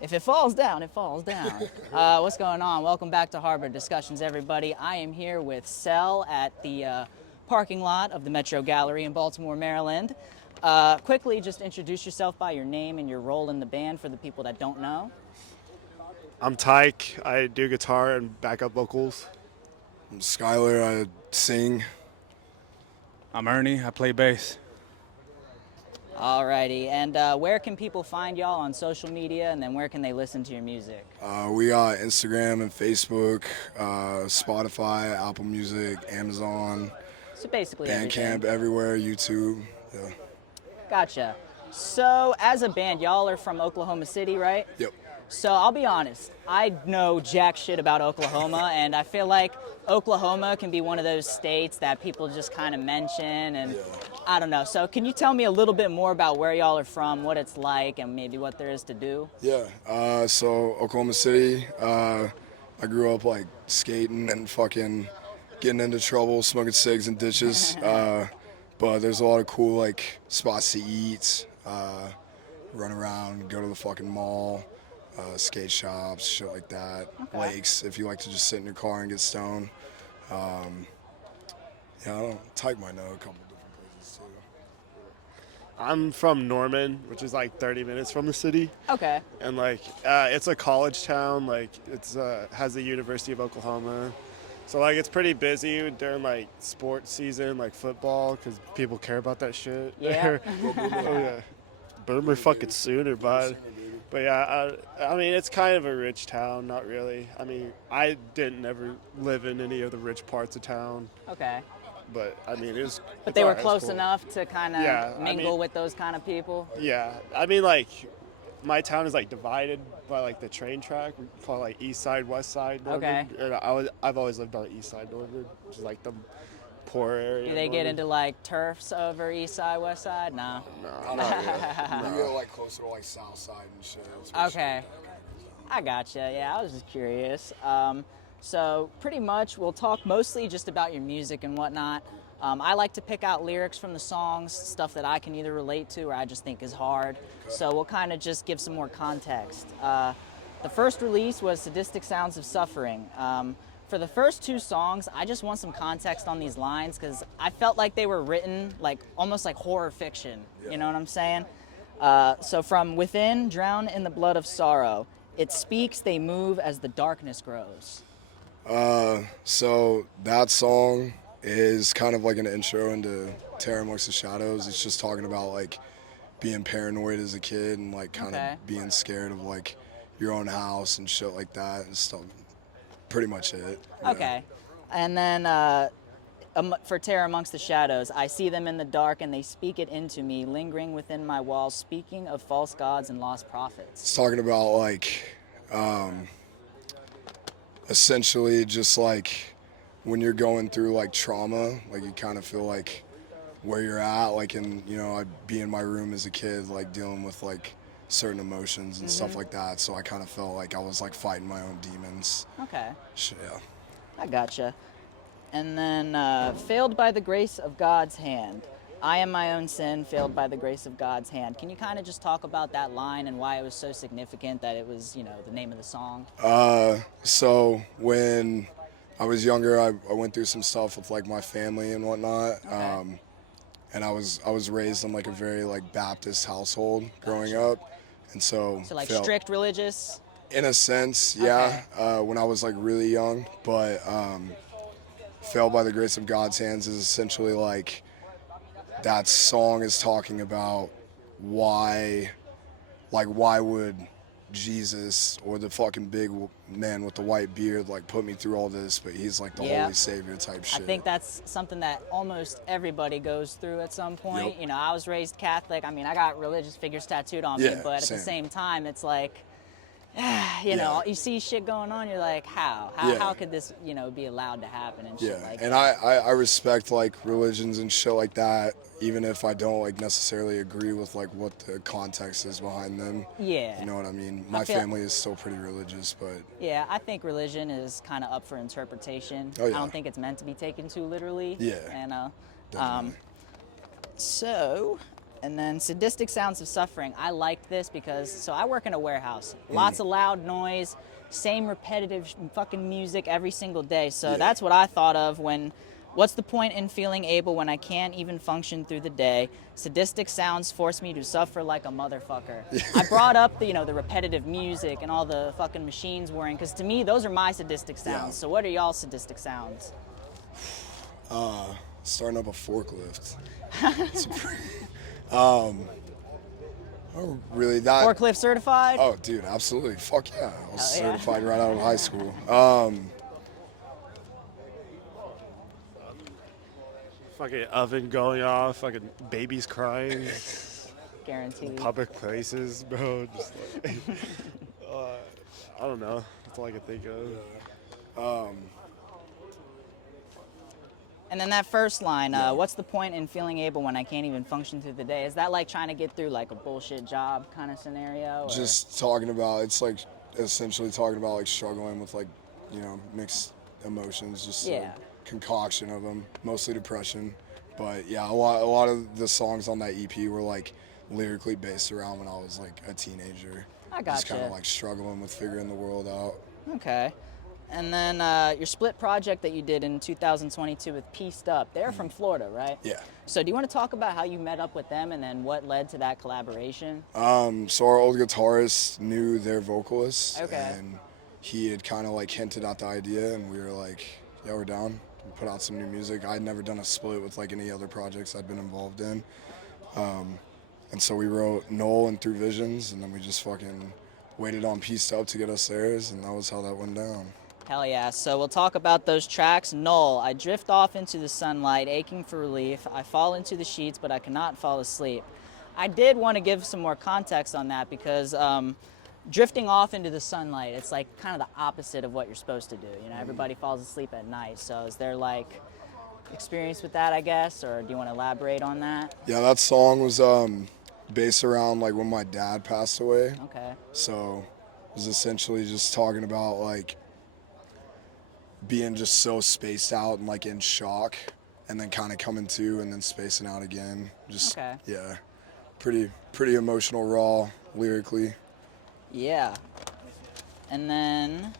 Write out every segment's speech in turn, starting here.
If it falls down, it falls down. What's going on? Welcome back to Harbor Discussions, everybody. I am here with Sel at the parking lot of the Metro Gallery in Baltimore, Maryland. Quickly, just introduce yourself by your name and your role in the band for the people that don't know. I'm Tyke. I do guitar and backup vocals. I'm Skylar. I sing. I'm Ernie. I play bass. Alrighty, and where can people find y'all on social media, and then where can they listen to your music? We got Instagram and Facebook, Spotify, Apple Music, Amazon, So basically everything. Bandcamp, everywhere, YouTube. Yeah. Gotcha. So as a band, y'all are from Oklahoma City, right? Yep. So I'll be honest, I know jack shit about Oklahoma, and I feel like Oklahoma can be one of those states that people just kind of mention, and I don't know. So can you tell me a little bit more about where y'all are from, what it's like, and maybe what there is to do? Yeah. So Oklahoma City. I grew up like skating and fucking getting into trouble, smoking cigs in ditches. But there's a lot of cool like spots to eat, run around, go to the fucking mall. Skate shops, shit like that. Okay. Lakes, if you like to just sit in your car and get stoned. I don't. Tyke might know a couple different places too. I'm from Norman, which is like 30 minutes from the city, Okay. and like it's a college town. Like it's has the University of Oklahoma, so like it's pretty busy during like sports season, like football, because people care about that shit. Yeah. Oh yeah, Boomer fucking Sooner, bud. But yeah, I mean, it's kind of a rich town, not really. I mean, I didn't ever live in any of the rich parts of town, Okay. but I mean, it was. But it's they were alright, it's close cool. enough to kind of Yeah, I mingle mean- with those kind of people? Yeah, I mean, like, my town is like divided by like the train track. We call it like East Side, West Side. Norman. Okay. And I've always lived on the East Side, Norman, which is like the poor area. Do they of get Norman. into like turfs over east side, west side? No. Oh, no, yeah. You go like closer to like South Side and shit. Okay. I gotcha. Yeah, I was just curious. So pretty much we'll talk mostly just about your music and whatnot. I like to pick out lyrics from the songs, stuff that I can either relate to or I just think is hard. So we'll kind of just give some more context. The first release was Sadistic Sounds of Suffering. For the first two songs, I just want some context on these lines because I felt like they were written like almost like horror fiction. You know what I'm saying? So from within, drown in the blood of sorrow. It speaks, they move as the darkness grows. So that song is kind of like an intro into Terror Amongst the Shadows. It's just talking about like being paranoid as a kid and like kind Okay. of being scared of like your own house and shit like that and stuff. Pretty much it. Yeah. Okay. And then for Terror Amongst the Shadows, I see them in the dark and they speak it into me, lingering within my walls, speaking of false gods and lost prophets. It's talking about like essentially just like when you're going through like trauma, like you kind of feel like where you're at, like in, you know, I'd be in my room as a kid, like dealing with like certain emotions and stuff like that. So I kind of felt like I was like fighting my own demons. Okay. Yeah. I gotcha. And then, failed by the grace of God's hand. I am my own sin, failed by the grace of God's hand. Can you kind of just talk about that line and why it was so significant that it was, you know, the name of the song? So when I was younger, I went through some stuff with like my family and whatnot. Okay. And I was raised in like a very like Baptist household growing up. And so So, felt- strict religious? in a sense, yeah, when I was like really young, but Failed by the Grace of God's Hands is essentially like that song is talking about why would Jesus or the fucking big man with the white beard like put me through all this, but he's like the Yeah. holy savior type shit. I think that's something that almost everybody goes through at some point. Yep. You know, I was raised Catholic. I mean, I got religious figures tattooed on me, Yeah, but at same. the same time, it's like, you know, you see shit going on, you're like, how could this, you know, be allowed to happen and shit Yeah, like and that? I respect like religions and shit like that, even if I don't like necessarily agree with like what the context is behind them. Yeah. You know what I mean? My feel- family is still pretty religious, but Yeah, I think religion is kind of up for interpretation. Oh, yeah. I don't think it's meant to be taken too literally. Yeah, And definitely. so, And then Sadistic Sounds of Suffering. I liked this because, so I work in a warehouse. Lots of loud noise, same repetitive fucking music every single day. So that's what I thought of when, what's the point in feeling able when I can't even function through the day? Sadistic sounds force me to suffer like a motherfucker. I brought up the, the repetitive music and all the fucking machines whirring, because to me, those are my sadistic sounds. Yeah. So what are y'all's sadistic sounds? Starting up a forklift. It's a oh, really that Forklift certified? Oh, dude, absolutely. Fuck yeah. I was Hell yeah. certified right out of high school. Fucking oven going off, fucking babies crying, Guaranteed. public places, bro. Just like, I don't know. That's all I can think of. And then that first line, what's the point in feeling able when I can't even function through the day? Is that like trying to get through like a bullshit job kind of scenario? Or? Just talking about, it's like essentially talking about like struggling with like, mixed emotions, just a concoction of them, mostly depression. But yeah, a lot of the songs on that EP were like lyrically based around when I was like a teenager. I gotcha. Just kind of like struggling with figuring the world out. Okay. And then your split project that you did in 2022 with Pieced Up, they're from Florida, right? Yeah. So do you want to talk about how you met up with them and then what led to that collaboration? So our old guitarist knew their vocalist, Okay. and he had kind of like hinted at the idea, and we were like, yeah, we're down. Put out some new music. I'd never done a split with like any other projects I'd been involved in. And so we wrote Noel and Through Visions, and then we just fucking waited on Pieced Up to get us theirs, and that was how that went down. Hell yeah. So we'll talk about those tracks. Null, I drift off into the sunlight, aching for relief. I fall into the sheets, but I cannot fall asleep. I did want to give some more context on that because drifting off into the sunlight, it's like kind of the opposite of what you're supposed to do. Everybody falls asleep at night. So is there like experience with that, I guess, or do you want to elaborate on that? Yeah, that song was based around like when my dad passed away. Okay. So it was essentially just talking about like being just so spaced out and like in shock, and then kind of coming to and then spacing out again. Just Okay. Yeah, pretty emotional, raw lyrically. Yeah. And then,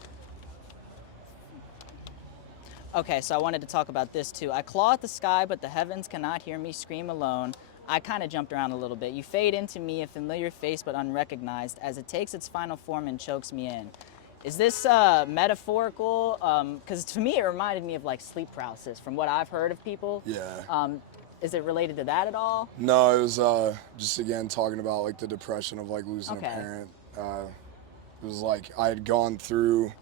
okay, so I wanted to talk about this too. I claw at the sky, but the heavens cannot hear me scream alone. I kind of jumped around a little bit. You fade into me, a familiar face but unrecognized, as it takes its final form and chokes me in. Is this metaphorical? Because to me it reminded me of like sleep paralysis from what I've heard of people. Yeah. Is it related to that at all? No, it was just again talking about like the depression of like losing Okay. a parent. It was like I had gone through,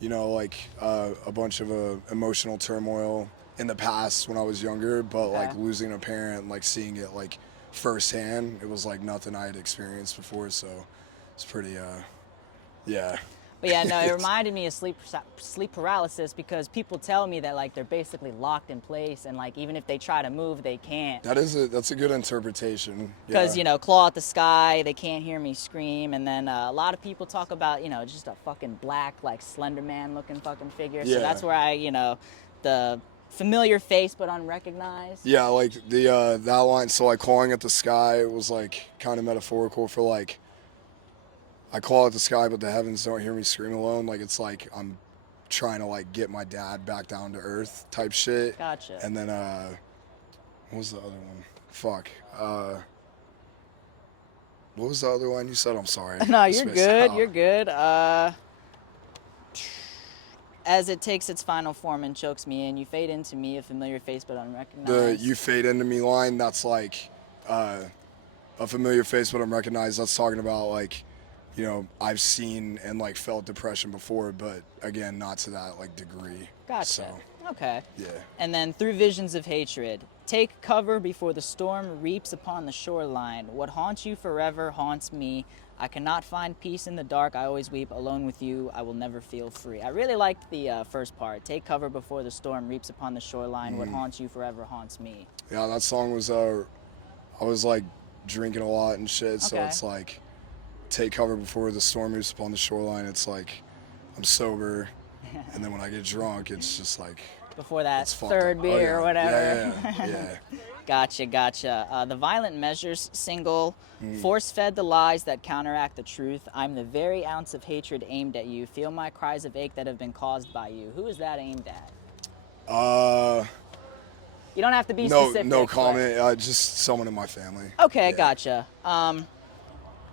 like a bunch of emotional turmoil in the past when I was younger, but like Okay. losing a parent, like seeing it like firsthand, it was like nothing I had experienced before. So it's pretty, yeah. But yeah, no, it reminded me of sleep paralysis because people tell me that like they're basically locked in place and like even if they try to move, they can't. That's a good interpretation. Because, Yeah. claw at the sky, they can't hear me scream. And then a lot of people talk about, just a fucking black, like Slender Man looking fucking figure. So Yeah. that's where the familiar face but unrecognized. Yeah, like the that line. So like clawing at the sky was like kind of metaphorical for like I claw at the sky, but the heavens don't hear me scream alone. Like it's like I'm trying to like get my dad back down to earth type shit. Gotcha. And then what was the other one? Fuck. What was the other one you said? I'm sorry. No, I you're spaced good. out. You're good. As it takes its final form and chokes me in, you fade into me, a familiar face but unrecognized. The "you fade into me" line. That's like a familiar face but unrecognized. That's talking about like, I've seen and like felt depression before, but again, not to that like degree. Gotcha. So, Okay. yeah. And then through visions of hatred, take cover before the storm reaps upon the shoreline. What haunts you forever haunts me. I cannot find peace in the dark. I always weep. Alone with you, I will never feel free. I really liked the first part. Take cover before the storm reaps upon the shoreline. What haunts you forever haunts me. Yeah, that song was I was like drinking a lot and shit, so Okay. it's like take cover before the storm reaps upon the shoreline. It's like I'm sober, and then when I get drunk, it's just like Before that it's fucked third up. beer or whatever. Yeah. Gotcha. The Violent Measures single force-fed the lies that counteract the truth. I'm the very ounce of hatred aimed at you. Feel my cries of ache that have been caused by you. Who is that aimed at? You don't have to be specific. No but- comment. Just someone in my family. Okay, Yeah. gotcha.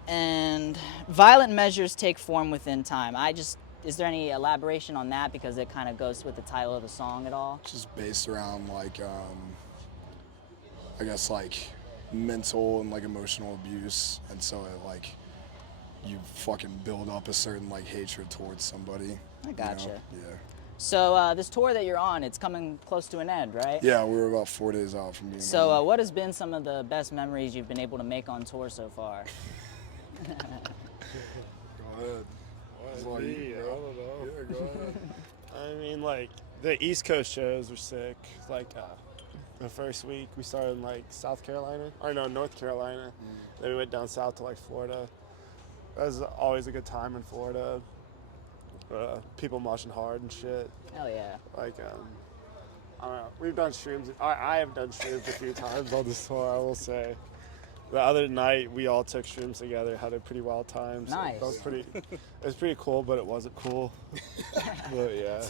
And violent measures take form within time. Is there any elaboration on that, because it kind of goes with the title of the song at all? Just based around like I guess like mental and like emotional abuse, and so it like you fucking build up a certain like hatred towards somebody. I gotcha. Yeah. So this tour that you're on, it's coming close to an end, right? Yeah, we were about 4 days out from being So done. what has been some of the best memories you've been able to make on tour so far? Go ahead. I don't know. Yeah, go ahead. I mean, like, the East Coast shows were sick. Like, the first week we started in, like, North Carolina. Then we went down south to, like, Florida. That was always a good time in Florida. People moshing hard and shit. Hell yeah. Like, I don't know. We've done shrooms. I have done shrooms a few times on this tour, I will say. The other night, we all took shrooms together, had a pretty wild time. So Nice. It was pretty cool, but it wasn't cool. But yeah.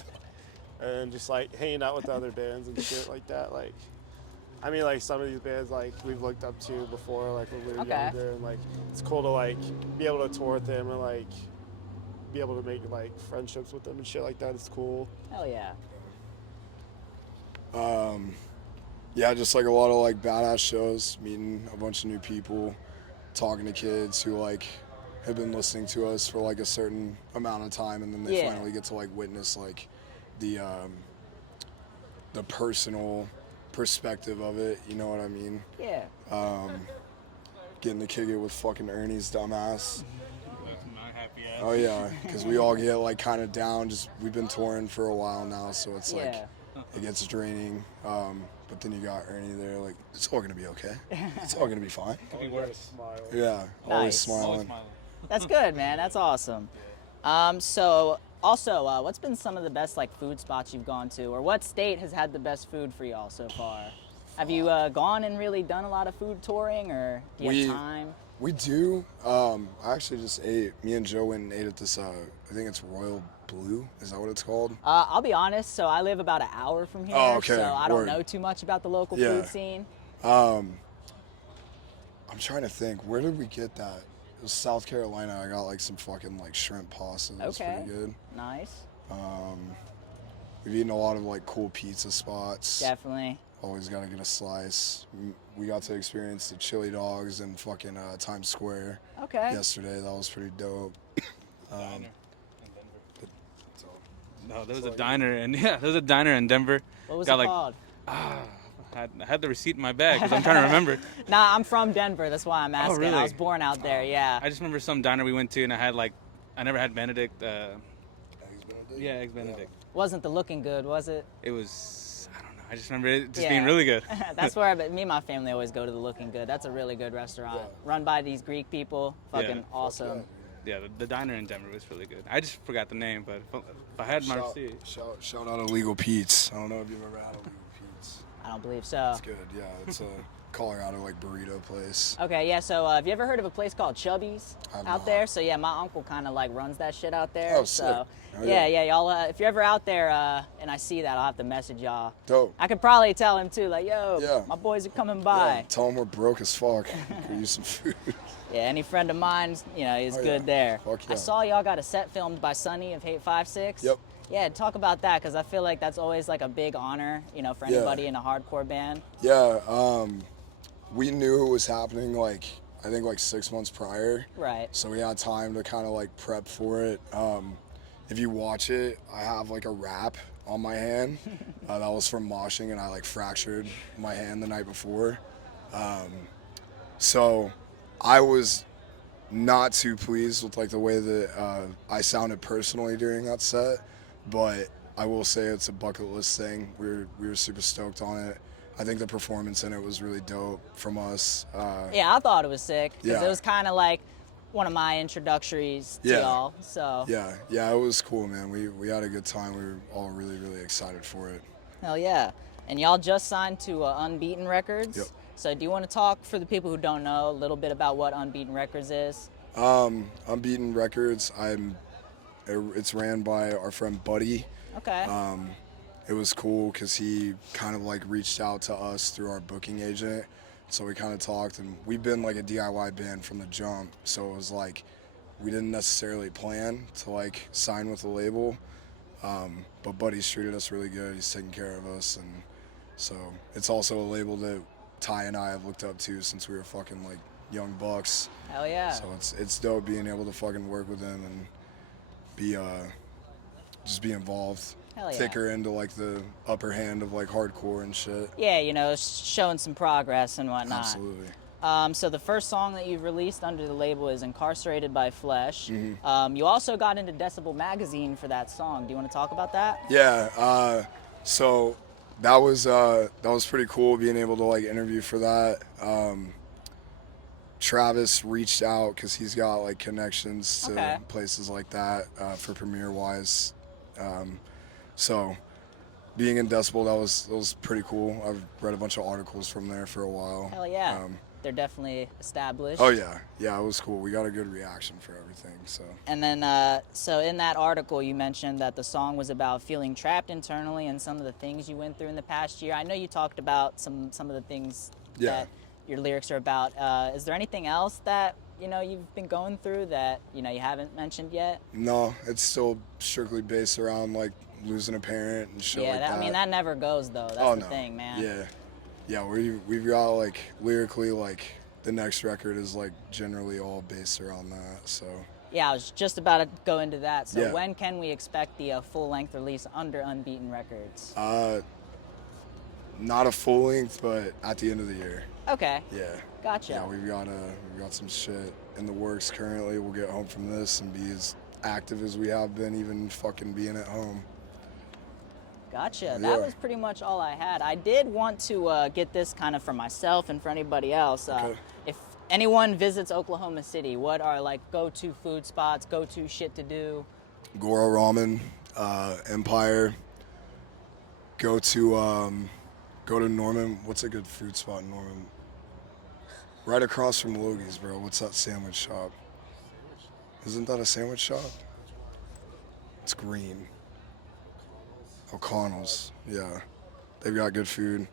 And just like hanging out with the other bands and shit like that. Like, I mean, like some of these bands, like we've looked up to before, like when we were Okay. younger. And like, it's cool to like be able to tour with them and like be able to make like friendships with them and shit like that. It's cool. Hell yeah. Yeah, just like a lot of like badass shows, meeting a bunch of new people, talking to kids who like have been listening to us for like a certain amount of time, and then they Yeah. finally get to like witness like the personal perspective of it. You know what I mean? Yeah. Getting to kick it with fucking Ernie's dumbass. That's my happy ass. Oh yeah, because we all get like kind of down. Just we've been touring for a while now, so it's like Yeah. it gets draining. But then you got Ernie there, like it's all gonna be okay. It's all gonna be fine. Could be worse. Yeah, Nice. always smiling. Always smiling. That's good, man. That's awesome. So also, what's been some of the best like food spots you've gone to, or what state has had the best food for y'all so far? Have you gone and really done a lot of food touring, or do you have time? We do. I actually just ate. Me and Joe went and ate at this. I think it's Royal Blue. Is that what it's called? I'll be honest. So I live about an hour from here, Oh, okay. so I don't Word. know too much about the local Yeah. food scene. I'm trying to think. Where did we get that? It was South Carolina. I got like some fucking like shrimp pasta. It was Okay. pretty good. Nice. We've eaten a lot of like cool pizza spots. Definitely. Always gotta get a slice. We got to experience the chili dogs in fucking Times Square Okay. yesterday. That was pretty dope. Diner in Denver. No, there was a diner, and yeah, there was a diner in Denver. What was Got it like, called? I had the receipt in my bag because I'm trying to remember. Nah, I'm from Denver. That's why I'm asking. I really? was born out there. Yeah. I just remember some diner we went to, and I never had Benedict. Yeah, Eggs Benedict. Wasn't the looking good, was it? It was, I don't know. I just remember it just Yeah. being really good. That's where me and my family always go to the Looking Good. That's a really good restaurant. Yeah. Run by these Greek people. Fucking Yeah. awesome. Yeah, the diner in Denver was really good. I just forgot the name, but if I had my receipt. Shout out Illegal Pete's. I don't know if you've ever had Illegal Pete's. I don't believe so. It's good, yeah. It's a Colorado like burrito place. Okay, yeah, so have you ever heard of a place called Chubby's I have out not. there? So yeah, my uncle kind of like runs that shit out there. Oh, sick. So Oh, yeah, yeah. y'all, if you're ever out there and I see that, I'll have to message y'all. Dope. I could probably tell him too, like, yo, Yeah. my boys are coming Yeah, by. tell them we're broke as fuck. Could use some food. Yeah, any friend of mine, is Oh, good yeah. there. Fuck I yeah. saw y'all got a set filmed by Sonny of Hate 5-6. Yep. Yeah, talk about that, because I feel like that's always like a big honor, for Yeah. anybody in a hardcore band. Yeah, we knew it was happening like I think like 6 months prior. Right. So we had time to kind of like prep for it. If you watch it, I have like a wrap on my hand. That was from moshing, and I like fractured my hand the night before. So I was not too pleased with like the way that I sounded personally during that set, but I will say it's a bucket list thing. We were super stoked on it. I think the performance in it was really dope from us. Yeah, I thought it was sick, because Yeah. it was kind of like one of my introductories to Yeah. y'all. So Yeah, it was cool, man. We had a good time. We were all really, really excited for it. hell yeah. And y'all just signed to Unbeaten Records. Yep. So do you want to talk, for the people who don't know, a little bit about what Unbeaten Records is? Unbeaten Records, it's ran by our friend Buddy. Okay. It was cool because he kind of like reached out to us through our booking agent. So we kind of talked, and we've been like a DIY band from the jump. So it was like we didn't necessarily plan to like sign with a label, but Buddy's treated us really good. He's taken care of us, and so it's also a label that Ty and I have looked up to since we were fucking like young bucks. Hell yeah. So it's dope being able to fucking work with him and be just be involved. Hell yeah. Thicker into like the upper hand of like hardcore and shit. Yeah, you know, showing some progress and whatnot. Absolutely. So the first song that you've released under the label is Incarcerated by Flesh. Mm-hmm. You also got into Decibel Magazine for that song. Do you want to talk about that? Yeah. So that was pretty cool being able to like interview for that. Travis reached out because he's got like connections to Okay. places like that for Premiere Wise. So being in Decibel, that was pretty cool. I've read a bunch of articles from there for a while. Hell yeah. They're definitely established. Oh yeah, it was cool. We got a good reaction for everything. So And then, so in that article, you mentioned that the song was about feeling trapped internally and some of the things you went through in the past year. I know you talked about some of the things Yeah. that your lyrics are about. Is there anything else that you've been going through that you haven't mentioned yet? no, it's still strictly based around like losing a parent and shit like that. I mean that never goes though. That's the thing, man. Yeah, we've got like lyrically like the next record is like generally all based around that. So Yeah, I was just about to go into that. So Yeah. when can we expect the full-length release under Unbeaten Records? not a full length, but at the end of the year. Okay, Yeah. gotcha. Yeah, we've got some shit in the works currently. We'll get home from this and be as active as we have been, even fucking being at home. Gotcha. Yeah. That was pretty much all I had. I did want to get this kind of for myself and for anybody else. Okay. If anyone visits Oklahoma City, what are like go-to food spots, go-to shit to do? Goro Ramen, Empire. Go to Norman. What's a good food spot in Norman? Right across from Logie's, bro. What's that sandwich shop? Isn't that a sandwich shop? It's green. O'Connell's. Yeah. They've got good food.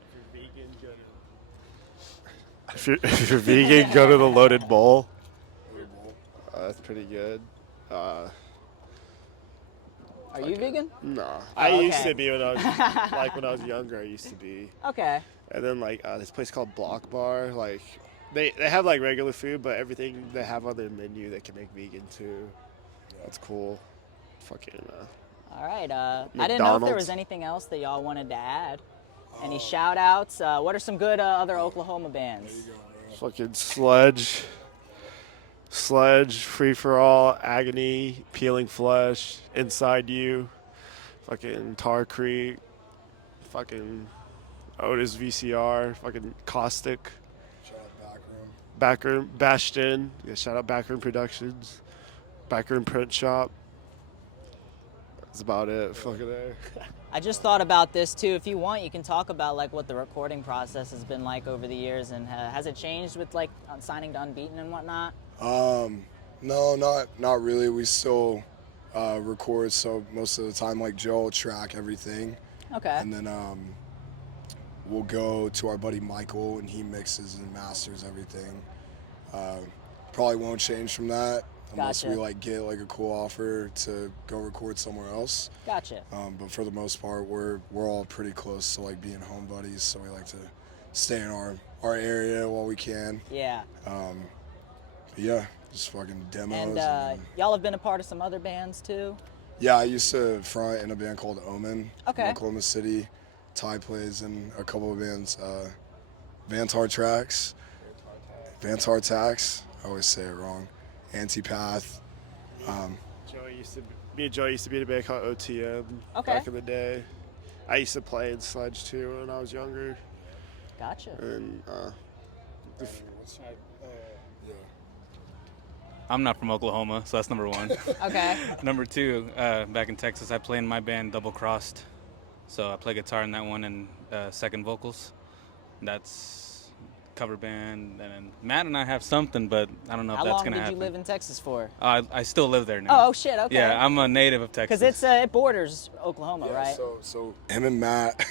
If you're vegan, go to the Loaded Bowl. That's pretty good. Are you vegan? No, Oh, I used okay. to be when I was when I was younger. I used to be, Okay. and then like this place called Block Bar. Like they have like regular food, but everything they have on their menu they can make vegan too. That's cool. Fucking. All right. I didn't know if there McDonald's. was anything else that y'all wanted to add. Any shout outs? What are some good other Oklahoma bands? Fucking Sledge, Free for All, Agony, Peeling Flesh, Inside You, fucking Tar Creek, fucking Otis VCR, fucking Caustic, Shout out Backroom. Backroom, Bastion, yeah, shout out Backroom Productions, Backroom Print Shop. That's about it. Fucking there. I just thought about this too. If you want, you can talk about like what the recording process has been like over the years, and has it changed with like signing to Unbeaten and whatnot? No, not really. We still record, so most of the time like Joe will track everything. Okay. And then we'll go to our buddy Michael and he mixes and masters everything. Probably won't change from that unless we Gotcha. like get like a cool offer to go record somewhere else. Gotcha. But for the most part, we're all pretty close to like being home buddies, so we like to stay in our area while we can. Yeah. But yeah, just fucking demos. And then- y'all have been a part of some other bands too? Yeah, I used to front in a band called Omen Okay. in Oklahoma City. Ty plays in a couple of bands. Vantar Tracks. Vantar Tax. I always say it wrong. Antipath. Me and Joey used to be in a band called OTM Okay. back in the day. I used to play in Sledge too when I was younger. Gotcha. And I'm not from Oklahoma, so that's number one. Okay. Number two, back in Texas, I play in my band Double Crossed. So I play guitar in that one and second vocals. That's cover band. And then Matt and I have something, but I don't know How if that's long gonna did happen. you live in Texas for? I still live there now. Oh shit, okay. Yeah, I'm a native of Texas. Because it borders Oklahoma, right? So him and Matt,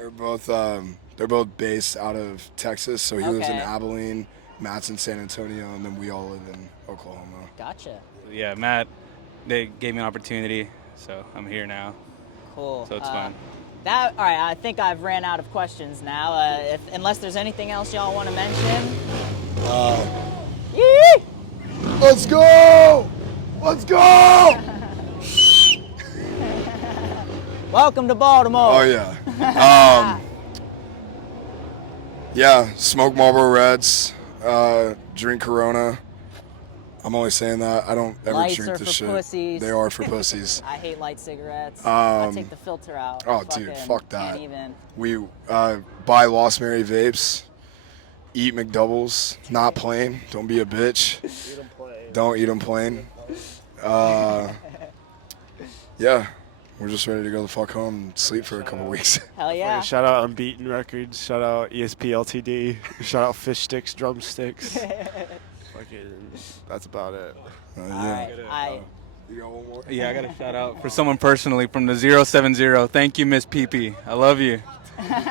are both they're both based out of Texas. So he lives in Okay. Abilene, Matt's in San Antonio, and then we all live in Oklahoma. Gotcha. Yeah, Matt, they gave me an opportunity, so I'm here now. Cool. So it's fun. All right, I think I've ran out of questions now. Unless there's anything else y'all want to mention. Yee! Let's go! Let's go! Welcome to Baltimore. Oh yeah. Yeah, smoke Marlboro Reds, drink Corona. I'm only saying that. I don't ever Lights drink are this for shit. pussies. They are for pussies. I hate light cigarettes. I take the filter out. Oh, dude, fuck that. Can't even. We buy Lost Mary vapes, eat McDoubles, not plain. Don't be a bitch. Don't eat them plain. Yeah, we're just ready to go the fuck home and sleep for a couple weeks. Hell yeah. Shout out Unbeaten Records. Shout out ESP LTD. Shout out Fish Sticks, Drumsticks. Fucking, that's about it. All right. You got one more? Yeah, I got a shout out for someone personally from the 070. Thank you, Miss PP. I love you.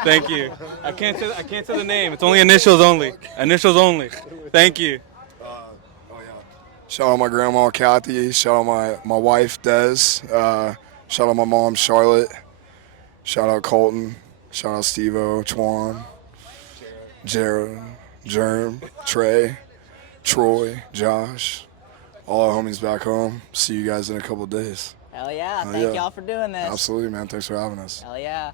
Thank you. I can't say the name. It's only initials only. Initials only. Thank you. Shout out my grandma Kathy. Shout out my wife Des. Shout out my mom Charlotte. Shout out Colton. Shout out Steve-O, Twan, Jared, Germ, Trey, Troy, Josh. All our homies back home. See you guys in a couple of days. Hell yeah. Thank yeah. y'all for doing this. Absolutely, man. Thanks for having us. Hell yeah.